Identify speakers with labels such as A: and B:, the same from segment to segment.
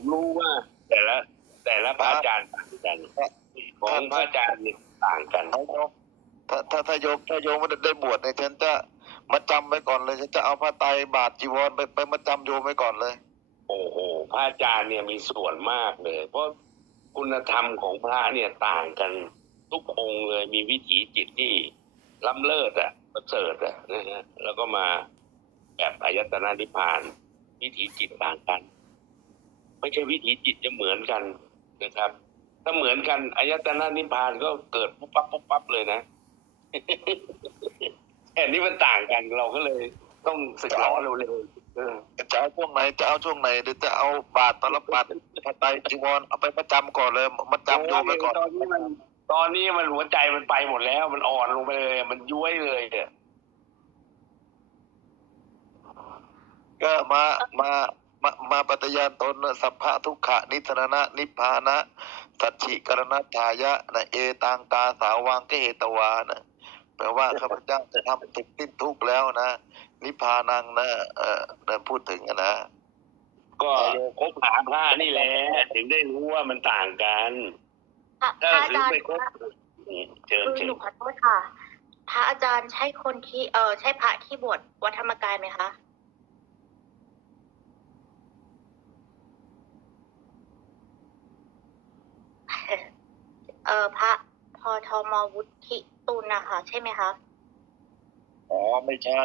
A: ผมรู้ว่า แต่ละ แต่ละพระอาจารย์ต่างกันของพระอาจารย์นี่ต่างกัน
B: เอาเอาถ้าถ้าถ้าโยมถ้าโยมไม่ได้บวชเนี่ยฉันจะมาจำไว้ก่อนเลยฉันจะเอาผ้าไตรบาทจีวรไปไปมาจำโยมไว้ก่อนเลย
A: โอ้โหพระอาจารย์เนี่ยมีส่วนมากเลย เพราะคุณธรรมของพระเนี่ยต่างกันทุกองค์เลยมีวิถีจิตที่ล้ำเลิศอะประเสริฐอะนะฮะแล้วก็มาแบบอายตนะนิพพาน วิถีจิตต่างกัน ไม่ใช่วิถีจิตจะเหมือนกันนะครับ ถ้าเหมือนกันอายตนะนิพพานก็เกิดปุ๊บปั๊บปุ๊บปั๊บเลยนะแต่นี่มันต่างกันเราก็เลยต้องศึกษาเร็วๆเออ
B: จะเอาช่วงไหนจะเอาช่วงไหนหรือจะเอาบาทตลบาทผ้าไตรจีวรเอาไปประจำก่อนเลยมาจำโยมไว้ก่อน
A: ตอนนี้มันตอนนี้มันหัวใจมันไปหมดแล้ว มันอ่อนลงไปเลย มันย้วยเลยเนี่ย
B: ก็มามา มามาปฏิญาณตนนะสัพพะทุกขะนิสรณะ นิพพานะ สัจฉิกรณทายะนะเอตังกาสาวังกเหตวานะแปลว่าข้าพเจ้าจะทำถึงสิ้นทุกข์แล้วนะ นิพพานังนะเออนั่นพูดถึงอะนะ
A: ก็คบหาพระนี่แหละถึงได้รู้ว่ามันต่างกัน
C: พระพ
A: ถ้า
C: ระอา
A: ถึง
C: จาร
A: ไป
C: ย์
A: คบ
C: คะ
A: เชิญ
C: คือ
A: เชิ
C: หนู
A: ญ
C: ขอโทษค่ะ พระอาจารย์ใช่คนที่เออใช่พระที่บวชวัดธรรมกายไหมคะ เออพระพอทมวุฒิตุลนะคะใช่ไหมคะ
B: อ๋อไม่ใช่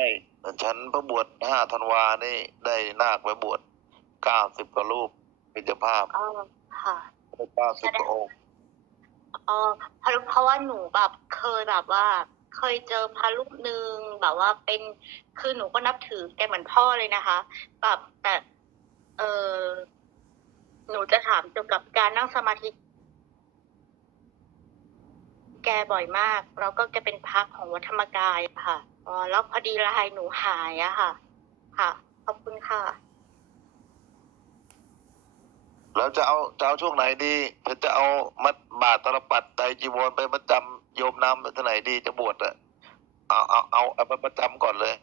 B: ฉันพระบวชห้าธันวานี่ได้นาคไว้บวชเก้าสิบกว่ารูปเป็นเจ้าภาพ
C: อ๋อค่ะ
B: เก้าสิบกว่าองค์
C: อ๋อเพราะเพราะว่าหนูแบบเคยแบบว่า เคยเจอพระรูปหนึ่งแบบว่าเป็นคือหนูก็นับถือแกเหมือนพ่อเลยนะคะแบบแต่ เออหนูจะถามเกี่ยวกับการนั่งสมาธิ แกบ่อยมาก แล้วก็แกเป็นพักของวัดธรรมกายอะค่ะอ๋อแล้วพอดีรายหนูหายอะค่ะ ค่ะ ขอบคุณค่ะ
B: แล้วจะเอาจะเอาช่วงไหนดีเธอจะเอามัดบาทตลปัดไตรจีวรไปประจำโยมนำไปที่ไหนดีจะบวชอะเอาเอาเอาเอาไปประจำก่อนเลย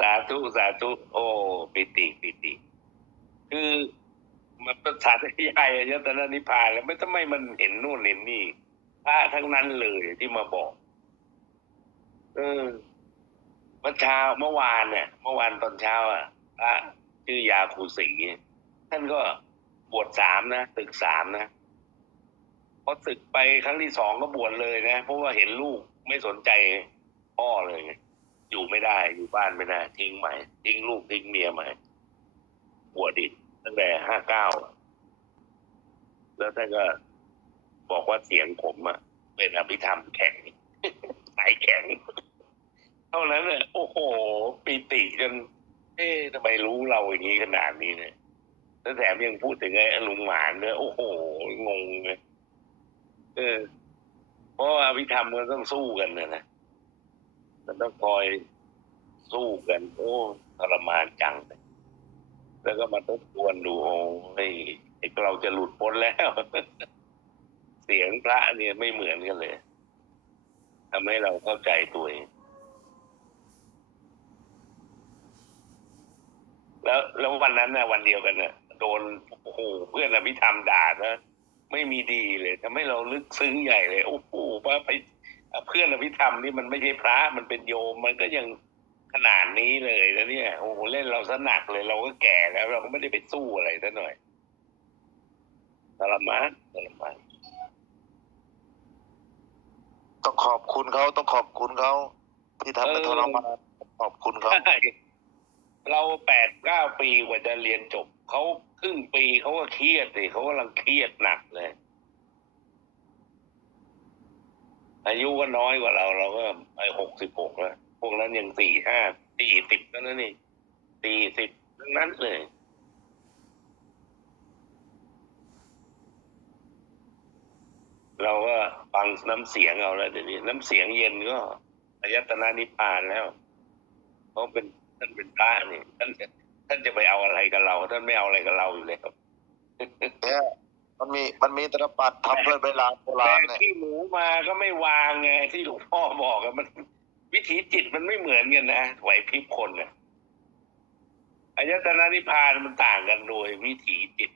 A: สาธุสาธุโอ้ปิติปิติ คือ มันประสาทยายอายตนะนิพานแล้วไม่ทำไมมันเห็นนู่นเห็นนี่พระทั้งนั้นเลยที่มาบอก เออเมื่อเช้าเมื่อวานเนี่ยเมื่อวานตอนเช้า อะพระชื่อยาคูสีท่านก็บวชสามนะตึกสามนะพอศึกไปครั้งที่สองก็บวชเลยนะเพราะว่าเห็นลูกไม่สนใจพ่อเลยอยู่ไม่ได้อยู่บ้านไม่ได้ทิ้งใหม่ทิ้งลูกทิ้งเมียใหม่บวชดิ ตั้งแต่ห้าเก้าแล้วท่านก็บอกว่าเสียงผมอะเป็นอภิธรรมแข็งสายแข็ง เท่านั้นเนี่ยโอ้โหปีติจนเอ๊ะทำไมรู้เราอย่างนี้ขนาดนี้เนี่ยแล้วแถมยังพูดถึงไอ้ลุงหมานเนี่ยโอ้โห งงเลยเออ เพราะาอภิธรรมมันต้องสู้กันนะนะมันต้องคอยสู้กัน โอ้ทรมานจังเลย แล้วก็มาทบทวนดูโอ้ยไอ้เราจะหลุดพ้นแล้ว เสียงพระเนี่ยไม่เหมือนกันเลยทำให้เราเข้าใจตัวเองแล้วแล้ววันนั้นนะวันเดียวกันน่ะโดนโอ้โหเพื่อนอภิธรรมด่านะไม่มีดีเลยทำให้เราลึกซึ้งใหญ่เลยโอ้โหว่าไปเพื่อนอภิธรรมนี่มันไม่ใช่พระมันเป็นโยมมันก็ยัง ขนาดนี้เลยนะเนี่ยโอ้โหเล่นเราสนักเลย เราก็แก่แล้ว เราก็ไม่ได้ไปสู้อะไรซะหน่อยทรมานทรมาน
B: ต้องขอบคุณเขาต้องขอบคุณเขาที่ทำให้ทรมานขอบคุณเขา
A: ใช่เราแปดเก้าปีกว่าจะเรียนจบเขาครึ่งปีเขาก็เครียดสิเขากำลังเครียดหนักเลยอายุก็น้อยกว่าเรา เราก็ไอ้หกสิบหกแล้ว พวกนั้นยังสี่ห้าสี่สิบแล้วนะนี่สี่สิบทั้งนั้นเลยเราก็ฟังน้ำเสียงเอาแล้วเดี๋ยวนี้น้ำเสียงเย็นก็อายตนานิพพานแล้วเขาเป็นท่านเป็นพระนี่ท่านจะท่านจะไปเอาอะไรกับเรา ท่านไม่เอาอะไรกับเราอยู่แล้ว
B: เนี่ยมันมีมันมีตลปัดทำด้วยเวลาโบรา
A: แต่
B: ณเนี่ย
A: ที่หมูมาก็ไม่วางไงที่หลวงพ่อบอกอะมัน วิถีจิตมันไม่เหมือนกันนะไหวพริบคนน่ะอายตนะนิพพานมันต่างกันโดยวิถีจิต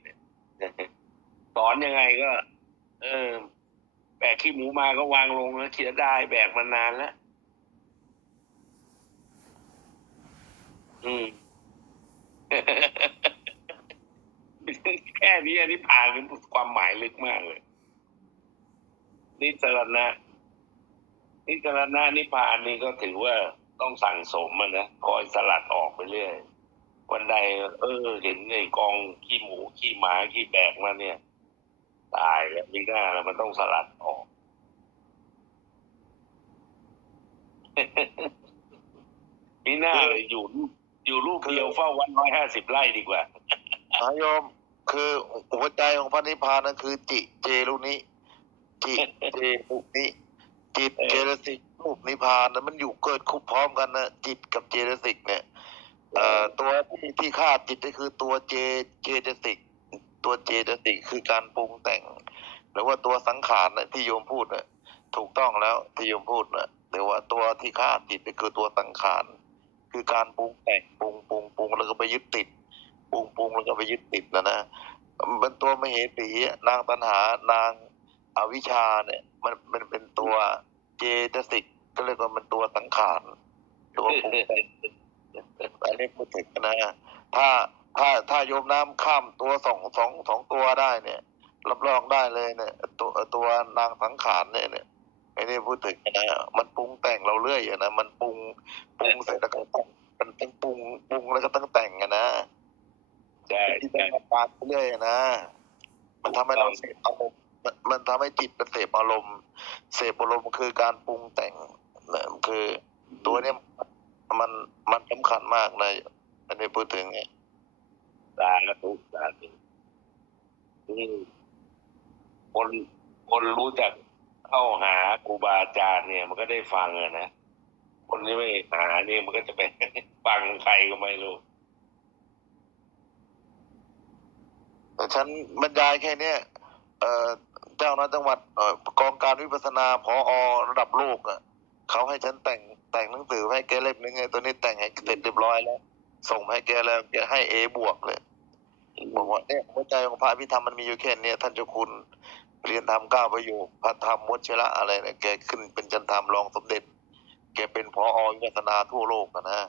A: สอนยังไงก็ เออ แบกขี้หมูมาก็วางลงแล้วเขียได้แบกมานานแล้วอืมแค่นี้อันนี้ผ่านเป็นความหมายลึกมากเลยนิสรณะ นิสรณะนิพพานนี่ก็ถือว่าต้องสั่งสมมันนะคอยสลัดออกไปเรื่อยวันใดเออ เห็นไอ้กองขี้หมูขี้หมาขี้แบกมาเนี่ย ตายแล้วมีหน้าแล้วมันต้องสลัดออกมีหน้าเลยอยู่อยู่ลูกเดียวเฝ้าวันร้อยห้าสิบไร่ดีกว่า
B: นายโยมคือหัวใจของพระนิพพานนั่นคือจิเจรุนิจิเจรุนิ จิต
A: เจ
B: ตสิกรูปนิพพานนั้นมันอยู่เกิดคุบพร้อมกันนะจิตกับเจตสิกเนี่ยเอ่อตัวที่ที่ฆ่าจิตก็คือตัวเจเจตสิกตัวเจตสิกคือการปรุงแต่ง หรือว่าตัวสังขารนะที่โยมพูดนะถูกต้องแล้วที่โยมพูดนะแต่ว่าตัวที่ฆ่าจิตก็คือตัวสังขารคือการปรุงแต่งปรุงปรุงปรุงแล้วก็ไปยึดติดปรุงปรุงแล้วก็ไปยึดติดนะนะมันตัวมเหสีนางตัณหานาง อวิชชาเนี่ย มันมันเป็นตัวเจตสิกก็เรียกว่ามันตัวสังขารตัวปรุงแต่งอันนี้พูดถึงนะถ้าถ้าถ้าโยมน้ำข้ามตัวสองสองสองตัวได้เนี่ย รับรองได้เลยเนี่ย ตัวตัวนางสังขารเนี่ยเนี่ยไอ้นี่พูดถึงนะมันปรุงแต่งเราเรื่อยอะนะมันปรุงปรุงเสร็จแล้วก็ต้องมันต้องปรุงปรุงแล้วก็ต้องแต่งอะนะ
A: ใช่
B: ที่
A: ใช่
B: เป็นอาการไปเรื่อยอะนะ มันทำให้เราเสพอารมณ์ มันมันทำให้จิตมันเสพอารมณ์ เสพอารมณ์คือการปรุงแต่งนะคือตัวเนี้ยมันมันสำคัญมากนะอันนี้พูดถึงไง
A: สาธุสาธุอืมคนคนรู้จักเข้าหาครูบาอาจารย์เนี่ย มันก็ได้ฟังอะนะ คนที่ไม่หาเนี่ยมันก็จะไปฟังใครก็ไม่รู้
B: แต่ฉันบรรยายแค่เนี้ยเอ่อ เจ้าหน้าจังหวัดเอ่อกองการวิปัสสนาพอระดับโลกอะเขาให้ฉันแต่งแต่งหนังสือให้แกเล่มนึงไงตัวนี้แต่งให้เสร็จเรียบร้อยแล้ว ส่งให้แกแล้วแกให้เอบวกเลยบอกว่าเนี่ยหัวใจของพระพิธรรมมันมีอยู่แค่เนี้ยท่านเจ้าคุณเรียนธรรมก้าวประโยคพระธรรมวชิระอะไรเนี่ยแกขึ้นเป็นจันทามรองสมเด็จ แกเป็นพอวิปัสสนาทั่วโลกอะนะ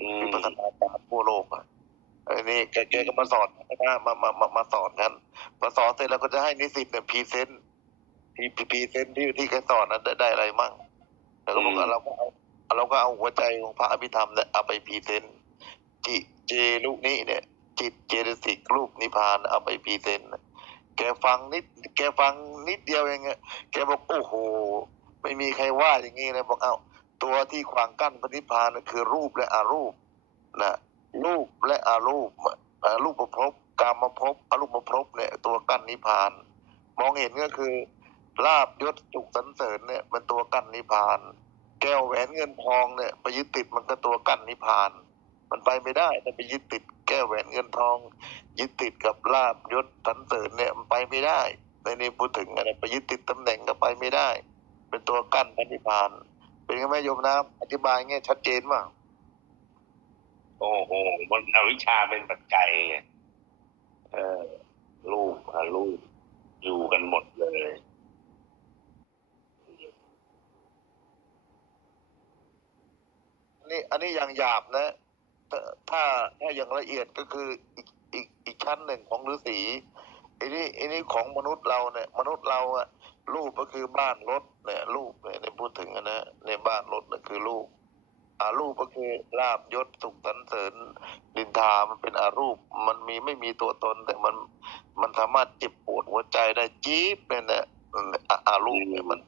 A: อืม
B: วิปัสสนาการทั่วโลกอะไอ้ นี่แกแกก็มาสอนนะมามามามาสอนกันมาสอนเสร็จแล้วก็จะให้นิสิตเนี่ยพรีเซนต์ที่พรีเซนต์ที่ที่แกสอนนั้นได้ได้อะไรมั่งแล้วก็บอกว่าเราก็เอาเราก็เอาหัวใจของพระอภิธรรมเนี่ยเอาไปพรีเซนต์จิเจลุนี้เนี่ย จิตเจตสิกรูปนิพพานเอาไปพรีเซนต์แกฟังนิด แกฟังนิดเดียวเองอะแกบอกโอ้โห ไม่มีใครว่าอย่างนี้เลยบอกเอาตัวที่ขวางกั้นพระนิพพานน่ะคือรูปและอารูปนะ รูปและอารูปอารูปประพบกามมาพบอารูปมาพบเนี่ยตัวกั้นนิพพาน มองเห็นก็คือลาบยศสุขสรรเสริญเนี่ยเป็นตัวกั้นนิพพาน แก้วแหวนเงินทองเนี่ยไปยึดติดมันก็ตัวกั้นนิพพาน มันไปไม่ได้ถ้าไปยึดติดแก้วแหวนเงินทอง ยึดติดกับลาบยศสรรเสริญเนี่ยมันไปไม่ได้ในนี้พูดถึงอะไรไปยึดติดตำแหน่งก็ไปไม่ได้ เป็นตัวกั้นนิพพาน เป็นไงแม่โยมน้ำอธิบายเงี้ยชัดเจนมาก
A: โอ้โหมันอวิชชาเป็นปัจจัยไงเออลูกอะลูกอยู่กันหมดเลย
B: นี่อันนี้อย่างหยาบนะ ถ้าถ้าอย่างละเอียดก็คืออีกอีกอีกชั้นหนึ่งของฤาษีอ้นี่ไอ้นี่ของมนุษย์เราเนี่ย มนุษย์เราอะรูปก็คือบ้านรถเนี่ยรูปเนี่ยในพูดถึงอะนะในบ้านรถน่ะคือรูป อารูปก็คือลาบยศสุขสรรเสริญดินทามันเป็นอารูป มันมีไม่มีตัวตน แต่มันมันสามารถเจ็บปวดหัวใจได้จี๊บเนี่ยนะอาอารูปเนี่ยมัน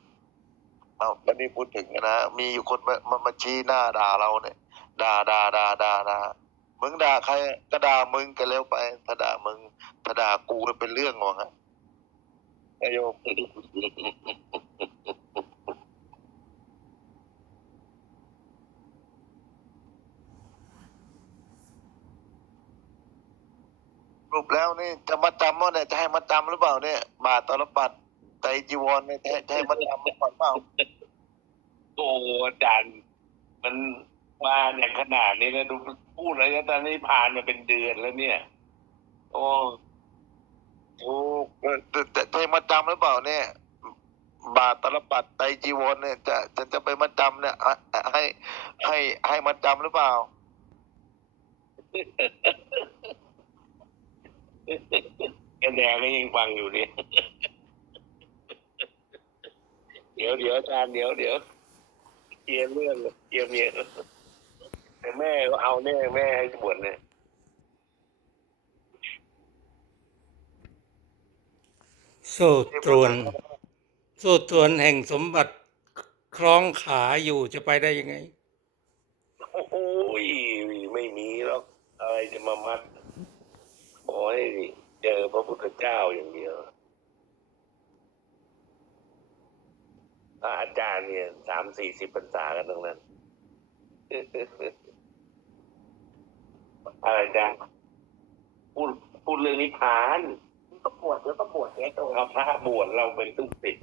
B: เอาไม่ได้พูดถึงนะมีอยู่คนมามามาชี้หน้าด่าเราเนี่ยด่าด่าด่าด่าด่ามึงด่าใครก็ด่ามึงกันแล้วไปถ้าด่ามึงถ้าด่ากูเป็นเรื่องวะฮะนายโยม รูปแล้วนี่จะมาจำว่าเนี่ยจะให้มาจำหรือเปล่าเนี่ยบาทตลปัดไตรจีวรเนี่ยจะให้จะให้มาจำหรือเปล่า
A: โอ้อาจารย์มันว่าเนี่ยขนาดนี้นะดูพูดแล้วตอนนี้ผ่านมาเป็นเดือนแล้วเนี่ย โอ้
B: ถูกจะจะจะมาจำหรือเปล่าเนี่ยบาทตลปัดไตรจีวรเนี่ยจะจะจะไปมาจำเนี่ยให้ให้ให้มาจำหรือเปล่า
A: แกแดงก็ยังฟังอยู่เนี่ยเดี๋ยวเดี๋ยวอาจารย์เดี๋ยวเดี๋ยวเคลียร์เรื่องเคลียร์เมียแต่แม่ก็เอาแน่แม่ให้บวชเนี่ย
D: โซ่ตรวนโซ่ตรวนแห่งสมบัติคล้องขาอยู่จะไปได้ยังไง
A: โอ้โหไม่มีหรอกอะไรจะมามัดขอ ให้เจอพระพุทธเจ้าอย่างเดียวพระอาจารย์เนี่ยสามสี่สิบพรรษากันตรงนั้น อะไรจ้ะพูดพูดเรื่องนิพพาน
E: ก็บวชแล้วก็บวชแค่ตัว
A: เอาพระบวชเราเป็นตุ้งติด